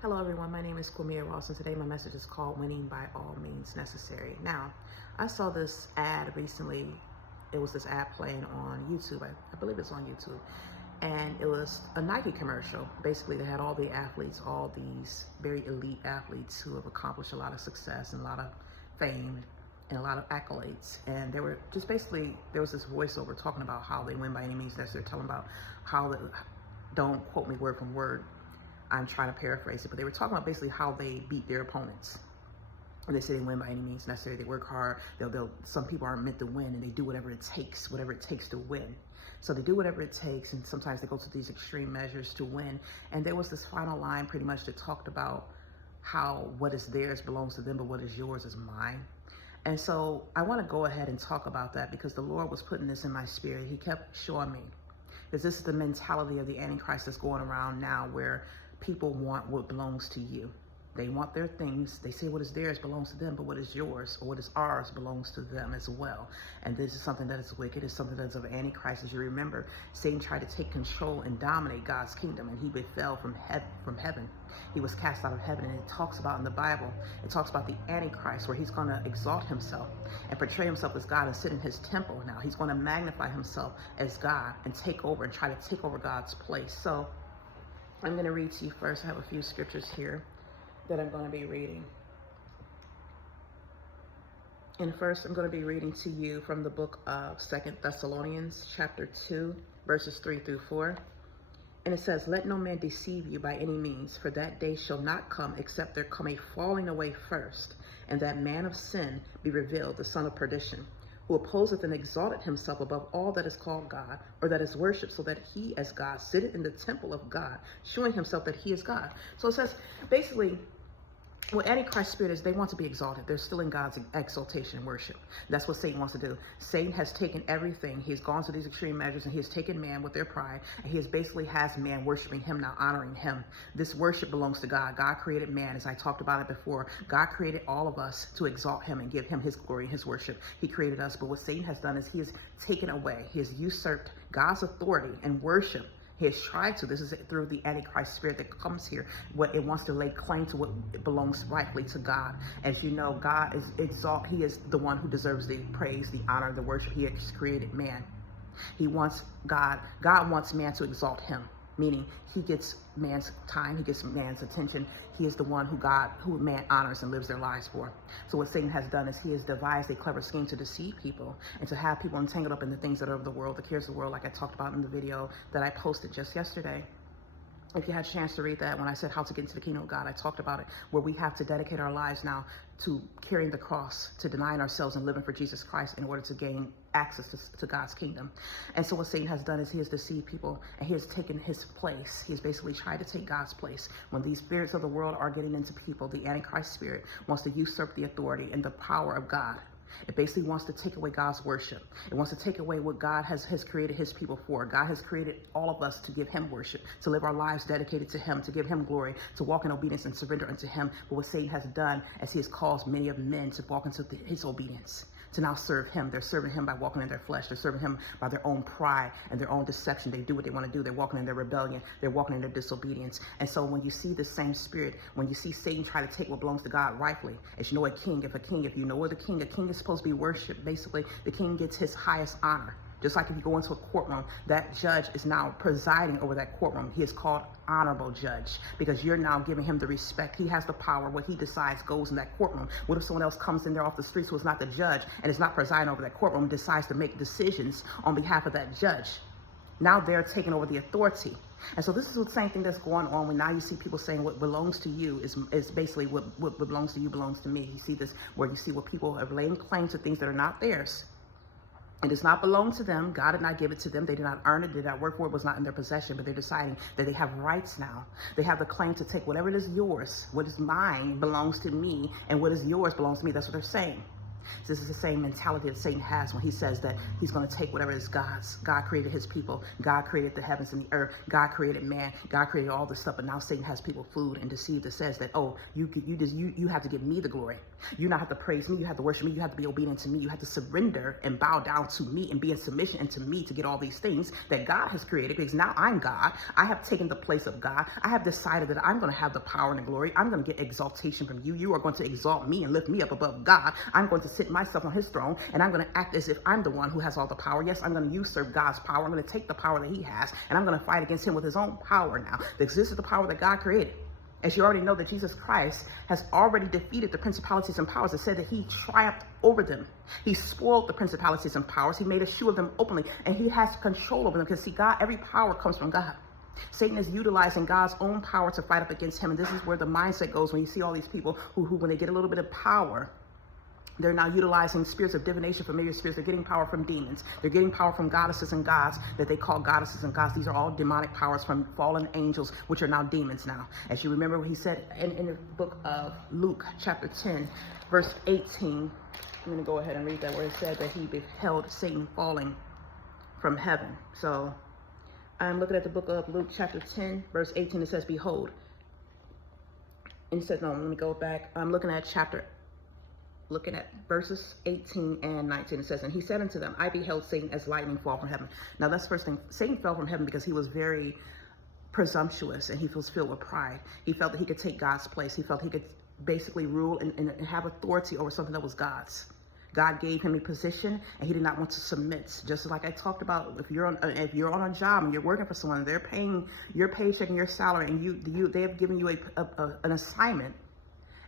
Hello everyone, my name is Kwamia Ross and today my message is called Winning by All Means Necessary. Now, I saw this ad recently. It was this ad playing on YouTube. I believe it's on YouTube. And it was a Nike commercial. Basically, they had all the athletes, all these very elite athletes who have accomplished a lot of success and a lot of fame and a lot of accolades. And they were just basically, there was this voiceover talking about how they win by any means necessary, telling about how, don't quote me word from word, I'm trying to paraphrase it, but they were talking about basically how they beat their opponents. And they say they win by any means necessary. They work hard. Some people aren't meant to win, and they do whatever it takes to win. So they do whatever it takes, and sometimes they go to these extreme measures to win. And there was this final line pretty much that talked about how what is theirs belongs to them, but what is yours is mine. And so I want to go ahead and talk about that because the Lord was putting this in my spirit. He kept showing me, because this is the mentality of the Antichrist that's going around now, where people want what belongs to you. They want their things. They say what is theirs belongs to them, but what is yours or what is ours belongs to them as well. And this is something that is wicked. It's something that's of Antichrist. As you remember, Satan tried to take control and dominate God's kingdom, and he befell from heaven. He was cast out of heaven, and it talks about in the Bible, it talks about the Antichrist, where he's going to exalt himself and portray himself as God and sit in his temple. Now he's going to magnify himself as God and take over and try to take over God's place. So I'm going to read to you first. I have a few scriptures here that I'm going to be reading. And first, I'm going to be reading to you from the book of 2 Thessalonians, chapter 2, verses 3 through 4. And it says, "Let no man deceive you by any means, for that day shall not come except there come a falling away first, and that man of sin be revealed, the son of perdition, who opposeth and exalteth himself above all that is called God, or that is worshipped, so that he as God sitteth in the temple of God, showing himself that he is God." So it says, basically, what Antichrist spirit is, they want to be exalted. They're still in God's exaltation and worship. That's what Satan wants to do. Satan has taken everything. He's gone to these extreme measures, and he has taken man with their pride, and he basically has man worshiping him now, honoring him. This worship belongs to God. God created man, as I talked about it before. God created all of us to exalt him and give him his glory and his worship. He created us, but what Satan has done is he has taken away, he has usurped God's authority and worship. He has tried to. This is through the Antichrist spirit that comes here. What it wants to lay claim to what belongs rightfully to God. As you know, God is exalted. He is the one who deserves the praise, the honor, the worship. He has created man. He wants God wants man to exalt him, meaning he gets man's time, he gets man's attention. He is the one who man honors and lives their lives for. So what Satan has done is he has devised a clever scheme to deceive people and to have people entangled up in the things that are of the world, the cares of the world, like I talked about in the video that I posted just yesterday. If you had a chance to read that, when I said how to get into the kingdom of God, I talked about it, where we have to dedicate our lives now to carrying the cross, to denying ourselves and living for Jesus Christ in order to gain access to God's kingdom. And so what Satan has done is he has deceived people, and he has taken his place. He has basically tried to take God's place. When these spirits of the world are getting into people, the Antichrist spirit wants to usurp the authority and the power of God. It basically wants to take away God's worship. It wants to take away what God has created his people for. God has created all of us to give him worship, to live our lives dedicated to him, to give him glory, to walk in obedience and surrender unto him. But what Satan has done is he has caused many of men to walk into his obedience, to now serve him. They're serving him by walking in their flesh. They're serving him by their own pride and their own deception. They do what they want to do. They're walking in their rebellion. They're walking in their disobedience. And so when you see the same spirit, when you see Satan try to take what belongs to God rightfully, as you know, a king is supposed to be worshipped. Basically, the king gets his highest honor. Just like if you go into a courtroom, that judge is now presiding over that courtroom. He is called honorable judge because you're now giving him the respect. He has the power. What he decides goes in that courtroom. What if someone else comes in there off the streets who is not the judge and is not presiding over that courtroom and decides to make decisions on behalf of that judge? Now they're taking over the authority. And so this is the same thing that's going on when now you see people saying what belongs to you is basically what belongs to you belongs to me. You see this where you see what people are laying claim to things that are not theirs. It does not belong to them. God did not give it to them. They did not earn it, did not work for it, was not in their possession, but they're deciding that they have rights now. They have the claim to take whatever it is yours, what is mine belongs to me, and what is yours belongs to me. That's what they're saying. This is the same mentality that Satan has when he says that he's going to take whatever is God's. God created his people. God created the heavens and the earth. God created man. God created all this stuff. But now Satan has people fooled and deceived. That says that, oh, you have to give me the glory. You not have to praise me. You have to worship me. You have to be obedient to me. You have to surrender and bow down to me and be in submission and to me to get all these things that God has created. Because now I'm God. I have taken the place of God. I have decided that I'm going to have the power and the glory. I'm going to get exaltation from you. You are going to exalt me and lift me up above God. I'm going to sit myself on his throne, and I'm going to act as if I'm the one who has all the power. Yes, I'm going to usurp God's power. I'm going to take the power that he has, and I'm going to fight against him with his own power now. This is the power that God created. As you already know, that Jesus Christ has already defeated the principalities and powers. It said that he triumphed over them. He spoiled the principalities and powers. He made a show of them openly, and he has control over them. Because see, God, every power comes from God. Satan is utilizing God's own power to fight up against him. And this is where the mindset goes when you see all these people who when they get a little bit of power, they're now utilizing spirits of divination, familiar spirits. They're getting power from demons. They're getting power from goddesses and gods that they call goddesses and gods. These are all demonic powers from fallen angels, which are now demons now. As you remember what he said in the book of Luke, chapter 10, verse 18. I'm going to go ahead and read that where it said that he beheld Satan falling from heaven. So I'm looking at the book of Luke, chapter 10, verse 18. It says, behold. And it says, no, let me go back. I'm looking at verses 18 and 19. It says, and he said unto them, I beheld Satan as lightning fall from heaven. Now that's the first thing. Satan fell from heaven because he was very presumptuous and he was filled with pride. He felt that he could take God's place. He felt he could basically rule and have authority over something that was God's. God gave him a position, and he did not want to submit. Just like I talked about, if you're on a job and you're working for someone, they're paying your paycheck and your salary, and they have given you an assignment.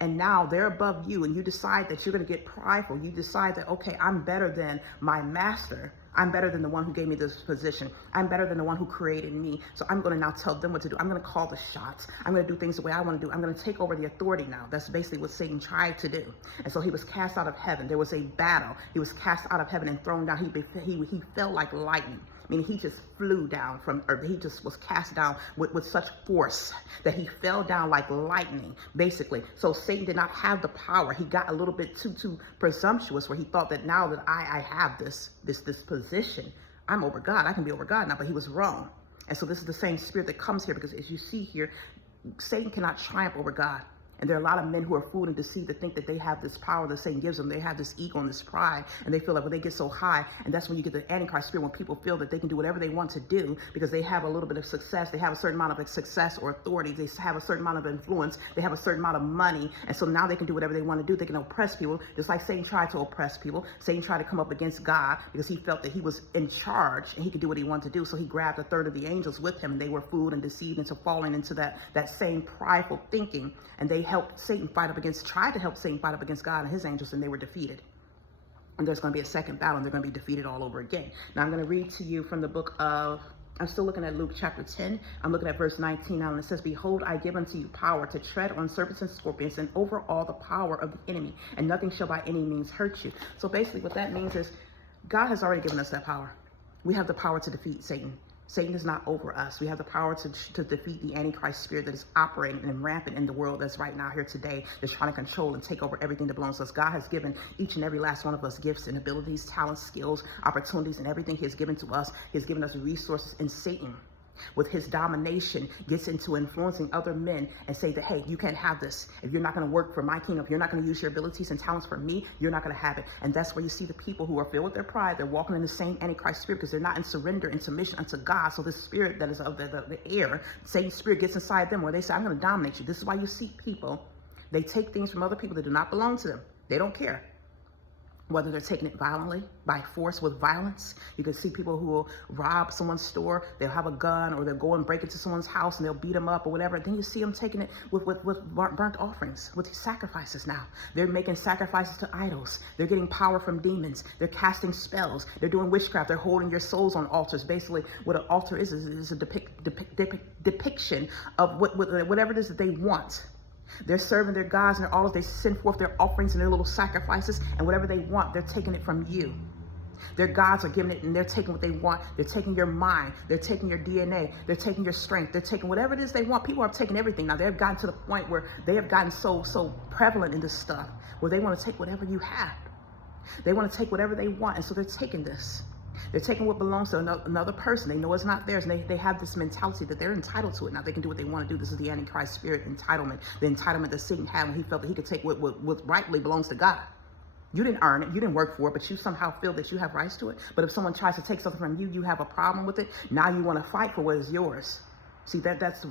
And now they're above you, and you decide that you're going to get prideful. You decide that, okay, I'm better than my master. I'm better than the one who gave me this position. I'm better than the one who created me. So I'm going to now tell them what to do. I'm going to call the shots. I'm going to do things the way I want to do. I'm going to take over the authority now. That's basically what Satan tried to do. And so he was cast out of heaven. There was a battle. He was cast out of heaven and thrown down. He fell like lightning. Meaning he just flew down from earth. He just was cast down with such force that he fell down like lightning, basically. So Satan did not have the power. He got a little bit too presumptuous, where he thought that now that I have this position, I'm over God. I can be over God now, but he was wrong. And so this is the same spirit that comes here, because as you see here, Satan cannot triumph over God. And there are a lot of men who are fooled and deceived to think that they have this power that Satan gives them. They have this ego and this pride, and they feel like when they get so high, and that's when you get the Antichrist spirit, when people feel that they can do whatever they want to do because they have a little bit of success. They have a certain amount of success or authority. They have a certain amount of influence. They have a certain amount of money. And so now they can do whatever they want to do. They can oppress people, just like Satan tried to oppress people. Satan tried to come up against God because he felt that he was in charge and he could do what he wanted to do. So he grabbed a third of the angels with him, and they were fooled and deceived into falling into that same prideful thinking. And they helped Satan tried to help Satan fight up against God and his angels, and they were defeated. And there's going to be a second battle, and they're going to be defeated all over again. Now I'm going to read to you from the book of, I'm still looking at Luke chapter 10. I'm looking at verse 19 now, and it says, behold, I give unto you power to tread on serpents and scorpions and over all the power of the enemy, and nothing shall by any means hurt you. So basically what that means is God has already given us that power. We have the power to defeat Satan. Satan is not over us. We have the power to defeat the Antichrist spirit that is operating and rampant in the world that's right now here today, that's trying to control and take over everything that belongs to us. God has given each and every last one of us gifts and abilities, talents, skills, opportunities, and everything he has given to us. He has given us resources, and Satan, with his domination, gets into influencing other men and say that, hey, you can't have this. If you're not going to work for my kingdom, if you're not going to use your abilities and talents for me, you're not going to have it. And that's where you see the people who are filled with their pride. They're walking in the same Antichrist spirit because they're not in surrender and submission unto God. So this spirit that is of the air, Satan's spirit, gets inside them where they say, I'm going to dominate you. This is why you see people, they take things from other people that do not belong to them. They don't care. Whether they're taking it violently, by force, with violence. You can see people who will rob someone's store. They'll have a gun, or they'll go and break into someone's house and they'll beat them up or whatever. Then you see them taking it with burnt offerings, with sacrifices now. They're making sacrifices to idols. They're getting power from demons. They're casting spells. They're doing witchcraft. They're holding your souls on altars. Basically, what an altar is a depiction of whatever it is that they want. They're serving their gods and their altars. They send forth their offerings and their little sacrifices, and whatever they want, they're taking it from you. Their gods are giving it, and they're taking what they want. They're taking your mind. They're taking your DNA. They're taking your strength. They're taking whatever it is they want. People are taking everything. Now, they've gotten to the point where they have gotten so prevalent in this stuff where they want to take whatever you have. They want to take whatever they want, and so they're taking this. They're taking what belongs to another person. They know it's not theirs, and they have this mentality that they're entitled to it. Now they can do what they want to do. This is the Antichrist spirit entitlement, the entitlement that Satan had when he felt that he could take what rightfully belongs to God. You didn't earn it, you didn't work for it, but you somehow feel that you have rights to it. But if someone tries to take something from you, you have a problem with it. Now you want to fight for what is yours. See, that's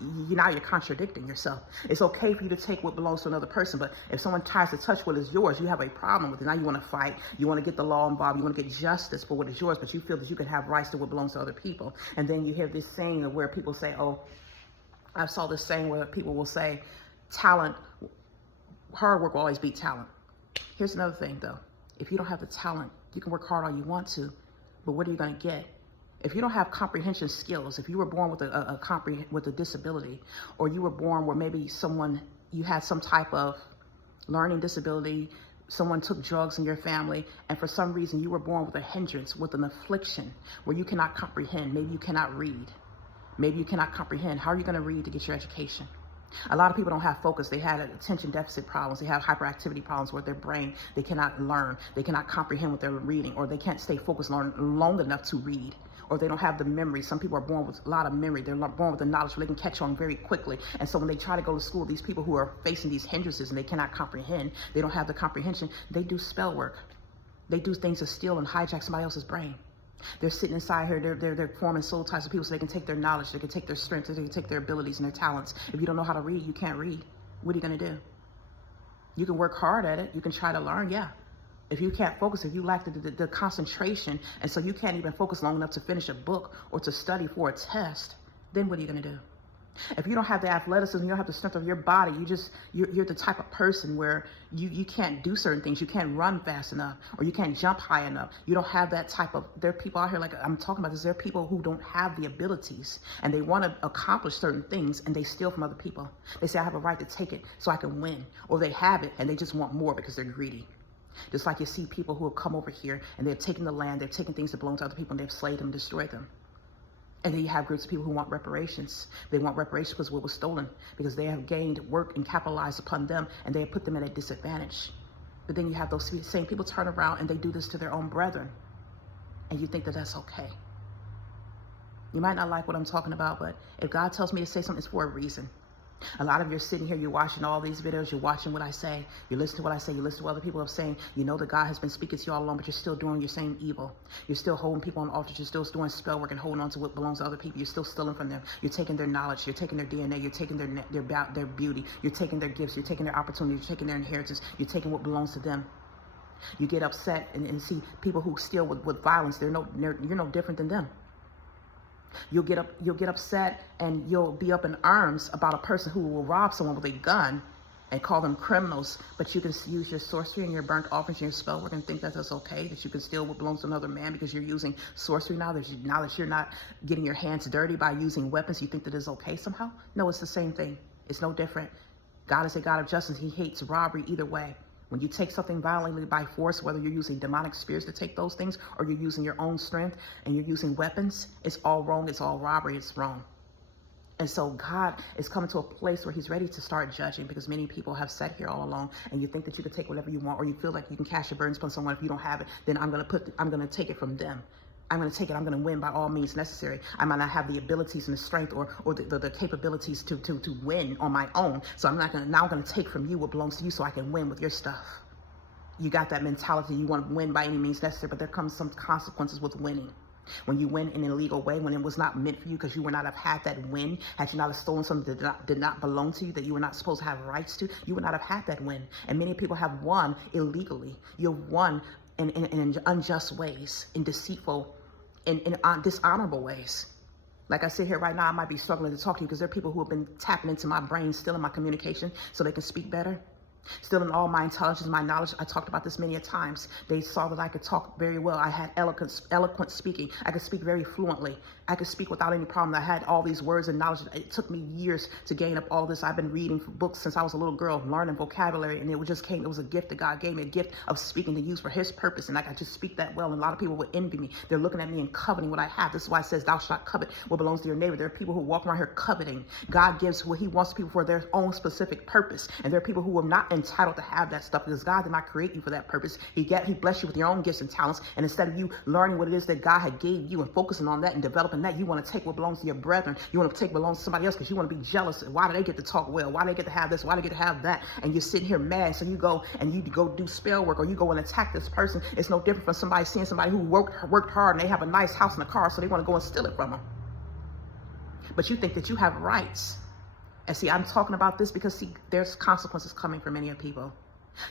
now you're contradicting yourself. It's okay for you to take what belongs to another person, but if someone tries to touch what is yours, you have a problem with it. Now you want to fight. You want to get the law involved. You want to get justice for what is yours, but you feel that you can have rights to what belongs to other people. And then you hear this saying of where people say, oh, I saw this saying where people will say, talent, hard work will always beat talent. Here's another thing, though. If you don't have the talent, you can work hard all you want to, but what are you going to get? If you don't have comprehension skills, if you were born with a disability, or you were born where maybe you had some type of learning disability, someone took drugs in your family, and for some reason you were born with a hindrance, with an affliction where you cannot comprehend, maybe you cannot read, maybe you cannot comprehend, how are you going to read to get your education? A lot of people don't have focus. They had attention deficit problems. They have hyperactivity problems with their brain. They cannot learn. They cannot comprehend what they're reading, or they can't stay focused long enough to read, or they don't have the memory. Some people are born with a lot of memory. They're born with the knowledge where they can catch on very quickly. And so when they try to go to school, these people who are facing these hindrances and they cannot comprehend, they don't have the comprehension, they do spell work. They do things to steal and hijack somebody else's brain. They're sitting inside here, they're forming soul ties of people so they can take their knowledge, they can take their strengths, they can take their abilities and their talents. If you don't know how to read, you can't read. What are you going to do? You can work hard at it. You can try to learn, yeah. If you can't focus, if you lack the concentration, and so you can't even focus long enough to finish a book or to study for a test, then what are you going to do? If you don't have the athleticism, you don't have the strength of your body, you're the type of person where you can't do certain things. You can't run fast enough, or you can't jump high enough. You don't have that type of, there are people out here, like I'm talking about this, there are people who don't have the abilities and they want to accomplish certain things and they steal from other people. They say, I have a right to take it so I can win. Or they have it and they just want more because they're greedy. Just like you see people who have come over here and they're taking the land, they're taking things that belong to other people and they've slaved them and destroyed them. And then you have groups of people who want reparations. They want reparations because what was stolen, because they have gained work and capitalized upon them, and they have put them at a disadvantage. But then you have those same people turn around and they do this to their own brethren, and you think that that's okay. You might not like what I'm talking about, but if God tells me to say something, it's for a reason. A lot of you are sitting here, you're watching all these videos, you're watching what I say, you listen to what I say, you listen to what other people are saying, you know that God has been speaking to you all along, but you're still doing your same evil. You're still holding people on altars, you're still doing spell work and holding on to what belongs to other people. You're still stealing from them. You're taking their knowledge, you're taking their DNA, you're taking their beauty, you're taking their gifts, you're taking their opportunity, you're taking their inheritance, you're taking what belongs to them. You get upset and see people who steal with violence, you're no different than them. You'll get upset and you'll be up in arms about a person who will rob someone with a gun and call them criminals, but you can use your sorcery and your burnt offerings and your spell work and think that that's okay, that you can steal what belongs to another man because you're using sorcery now that you're not getting your hands dirty by using weapons. You think that it's okay somehow? No, it's the same thing. It's no different. God is a God of justice. He hates robbery either way. When you take something violently by force, whether you're using demonic spirits to take those things or you're using your own strength and you're using weapons, it's all wrong. It's all robbery. It's wrong. And so God is coming to a place where he's ready to start judging, because many people have sat here all along and you think that you can take whatever you want, or you feel like you can cast your burdens upon someone. If you don't have it, then I'm going to take it from them. I'm going to take it. I'm going to win by all means necessary. I might not have the abilities and the strength or the capabilities to win on my own. So I'm going to take from you what belongs to you so I can win with your stuff. You got that mentality. You want to win by any means necessary, but there comes some consequences with winning. When you win in an illegal way, when it was not meant for you, because you would not have had that win, had you not have stolen something that did not belong to you, that you were not supposed to have rights to, you would not have had that win. And many people have won illegally. You've won in unjust ways, in deceitful, in dishonorable ways. Like I sit here right now, I might be struggling to talk to you because there are people who have been tapping into my brain, stealing my communication so they can speak better. Stealing all my intelligence, my knowledge. I talked about this many a times. They saw that I could talk very well. I had eloquent speaking. I could speak very fluently. I could speak without any problem. I had all these words and knowledge. It took me years to gain up all this. I've been reading books since I was a little girl, learning vocabulary, and it was a gift that God gave me, a gift of speaking to use for his purpose. And I could just speak that well. And a lot of people would envy me. They're looking at me and coveting what I have. This is why it says, thou shalt not covet what belongs to your neighbor. There are people who walk around here coveting. God gives what he wants people for their own specific purpose. And there are people who will not not entitled to have that stuff because God did not create you for that purpose. He blessed you with your own gifts and talents. And instead of you learning what it is that God had gave you and focusing on that and developing that, you want to take what belongs to your brethren. You want to take what belongs to somebody else because you want to be jealous. Why do they get to talk well? Why do they get to have this? Why do they get to have that? And you're sitting here mad. So you go and you go do spell work, or you go and attack this person. It's no different from somebody seeing somebody who worked hard and they have a nice house and a car, so they want to go and steal it from them. But you think that you have rights. And see, I'm talking about this because, see, there's consequences coming for many people.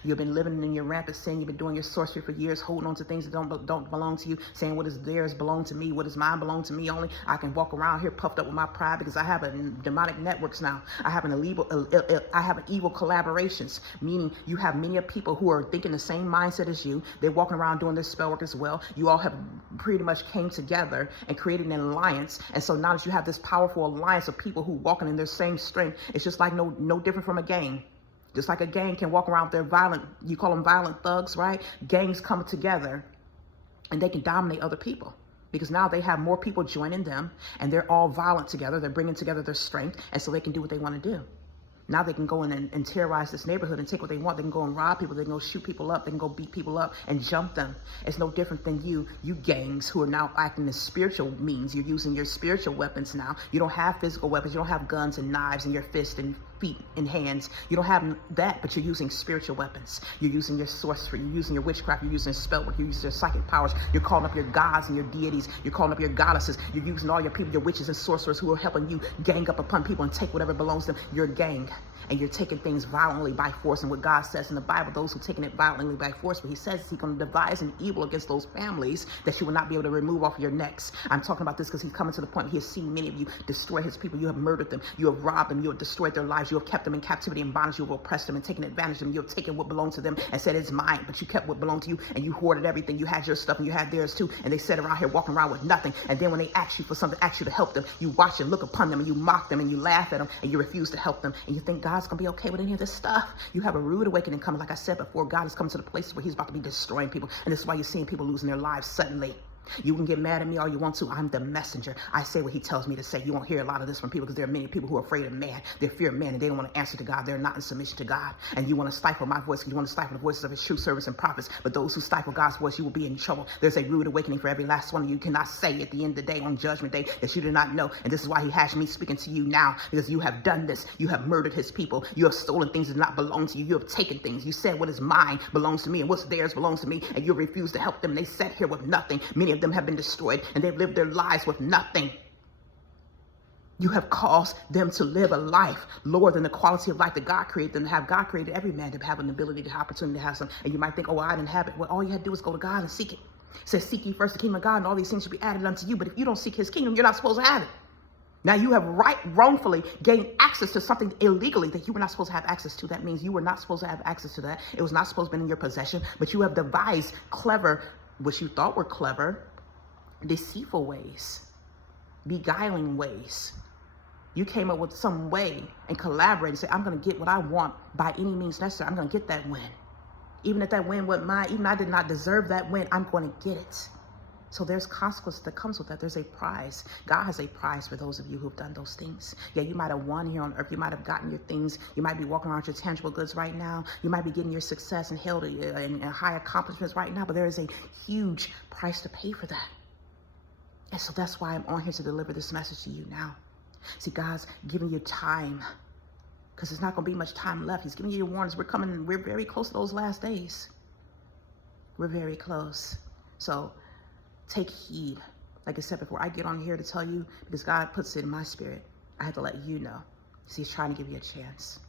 You've been living in your rampant sin. You've been doing your sorcery for years, holding on to things that don't belong to you, saying what is theirs belong to me, what is mine belong to me only. I can walk around here puffed up with my pride because I have demonic networks now. I have an evil collaborations, meaning you have many of people who are thinking the same mindset as you. They're walking around doing this spell work as well. You all have pretty much came together and created an alliance. And so now that you have this powerful alliance of people who walking in their same strength, it's just like no different from a gang. Just like a gang can walk around with their violent, you call them violent thugs, right? Gangs come together and they can dominate other people because now they have more people joining them and they're all violent together. They're bringing together their strength, and so they can do what they want to do. Now they can go in and terrorize this neighborhood and take what they want. They can go and rob people. They can go shoot people up. They can go beat people up and jump them. It's no different than you gangs who are now acting as spiritual means. You're using your spiritual weapons now. You don't have physical weapons. You don't have guns and knives in your fist and feet and hands. You don't have that, but you're using spiritual weapons. You're using your sorcery. You're using your witchcraft. You're using your spell work. You're using your psychic powers. You're calling up your gods and your deities. You're calling up your goddesses. You're using all your people, your witches and sorcerers who are helping you gang up upon people and take whatever belongs to them. You're a gang. And you're taking things violently by force. And what God says in the Bible, those who are taking it violently by force, what he says is he's going to devise an evil against those families that you will not be able to remove off your necks. I'm talking about this because he's coming to the point he has seen many of you destroy his people. You have murdered them. You have robbed them. You have destroyed their lives. You have kept them in captivity and bondage. You have oppressed them and taken advantage of them. You have taken what belonged to them and said it's mine, but you kept what belonged to you and you hoarded everything. You had your stuff and you had theirs too. And they sat around here walking around with nothing. And then when they ask you for something, ask you to help them, you watch and look upon them and you mock them and you laugh at them and you refuse to help them. And you think God's going to be okay with any of this stuff. You have a rude awakening coming. Like I said before, God is coming to the places where he's about to be destroying people. And this is why you're seeing people losing their lives suddenly. You can get mad at me all you want to. I'm the messenger. I say what he tells me to say. You won't hear a lot of this from people because there are many people who are afraid of man. They fear man and they don't want to answer to God. They're not in submission to God. And you want to stifle my voice because you want to stifle the voices of his true servants and prophets. But those who stifle God's voice, you will be in trouble. There's a rude awakening for every last one of you. You cannot say at the end of the day on judgment day that you did not know. And this is why he has me speaking to you now, because you have done this. You have murdered his people. You have stolen things that do not belong to you. You have taken things. You said what is mine belongs to me and what's theirs belongs to me. And you refuse to help them. They sat here with nothing. Many of them have been destroyed. And they've lived their lives with nothing. You have caused them to live a life lower than the quality of life that God created them to have. God created every man to have an ability, to have opportunity to have some. And you might think, oh, I didn't have it. Well, all you had to do is go to God and seek it. It says, seek ye first the kingdom of God, and all these things should be added unto you. But if you don't seek his kingdom, you're not supposed to have it. Now you have wrongfully gained access to something illegally that you were not supposed to have access to. That means you were not supposed to have access to that. It was not supposed to be in your possession, but you have devised clever, which you thought were clever, deceitful ways, beguiling ways. You came up with some way and collaborated and said, I'm going to get what I want by any means necessary. I'm going to get that win. Even if that win wasn't mine, even I did not deserve that win, I'm going to get it. So there's consequence that comes with that. There's a prize. God has a prize for those of you who've done those things. Yeah, you might have won here on earth. You might have gotten your things. You might be walking around with your tangible goods right now. You might be getting your success and held and high accomplishments right now, but there is a huge price to pay for that. And so that's why I'm on here to deliver this message to you now. See, God's giving you time because there's not going to be much time left. He's giving you your warnings. We're very close to those last days. We're very close. So take heed. Like I said before, I get on here to tell you because God puts it in my spirit. I have to let you know. See, he's trying to give you a chance.